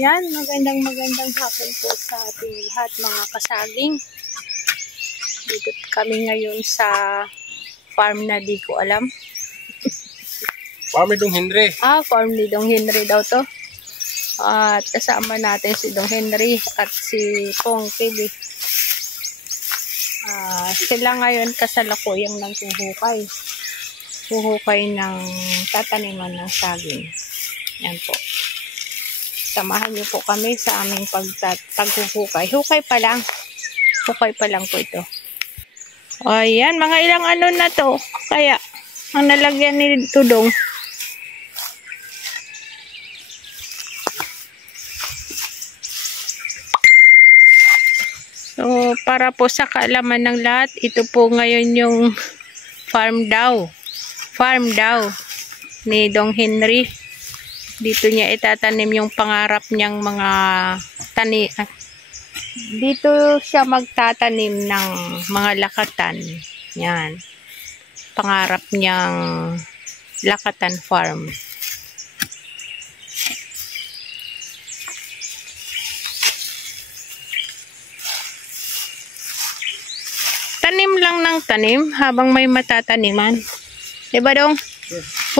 Yan, magandang hapon po sa ating lahat mga kasaging. Dito kami ngayon sa farm na di ko alam. Farm ni Dong Henry. Farm ni Dong Henry daw to. At kasama natin si Dong Henry at si Pong Kibi. Sila ngayon kasalukuyang naghuhukay. Huhukay ng tataniman ng saging. Yan po. Samahan niyo po kami sa aming paghuhukay. Hukay pa lang. Hukay pa lang po ito. Ayan, mga ilang ano na to. Kaya, ang nalagyan ni Tudong. So, para po sa kaalaman ng lahat, ito po ngayon yung farm daw ni Dong Henry. Dito niya itatanim yung pangarap niyang mga dito siya magtatanim ng mga lakatan. Yan. Pangarap niyang lakatan farm. Tanim lang ng tanim habang may matataniman. Diba Dong?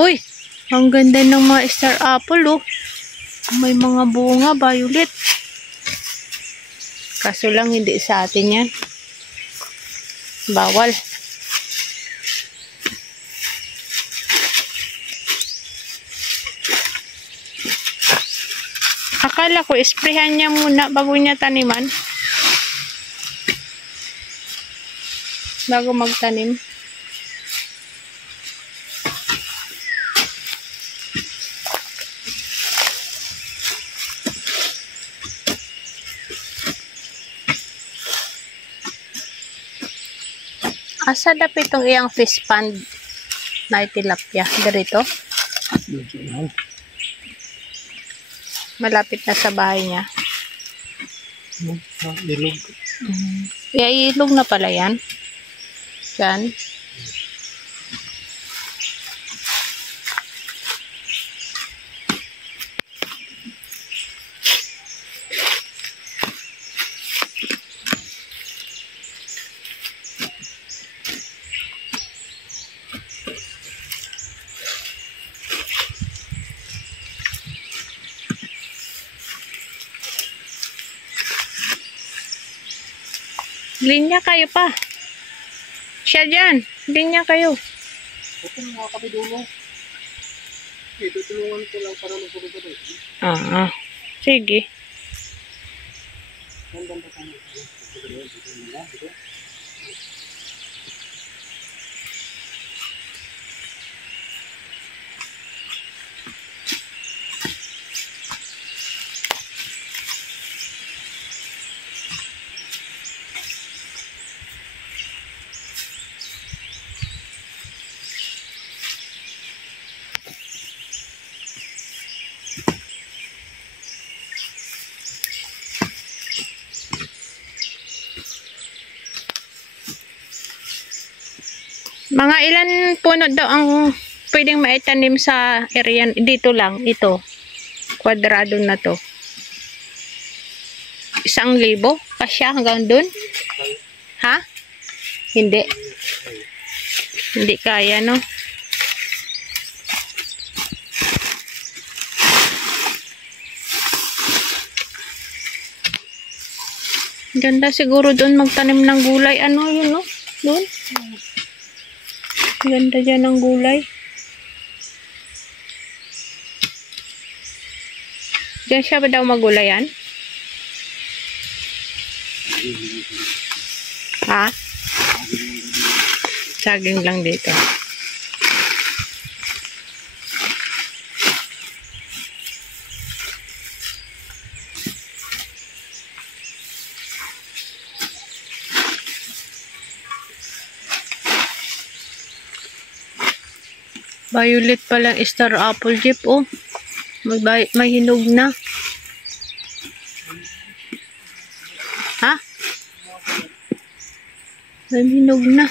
Uy! Ang ganda ng mga star apple, oh. May mga bunga, violet. Kaso lang, hindi sa atin yan. Bawal. Akala ko, isprehan niya muna bago niya taniman. Bago magtanim. Asa dapat itong iyang fish pond na tilapia? Dito? Malapit na sa bahay niya. Ilog. Ilog na pala yan. Yan. Linya kayo pa. Siya dyan. Linya kayo. Ito mga kapidulo. Ito tulungan ko lang para masulog ito. Sige. Mga ilan puno daw ang pwedeng maitanim sa area dito lang, ito. Kwadrado na to. 1,000? Kasya hanggang dun? Ha? Hindi. Hindi kaya, no? Ganda siguro dun magtanim ng gulay. Ano yun, no? Dun? Ganda dyan ng gulay. Diyan siya ba daw magulayan? Ha? Saging lang dito. Violet palang star apple jeep, oh. May hinog na. Ha? May hinog na.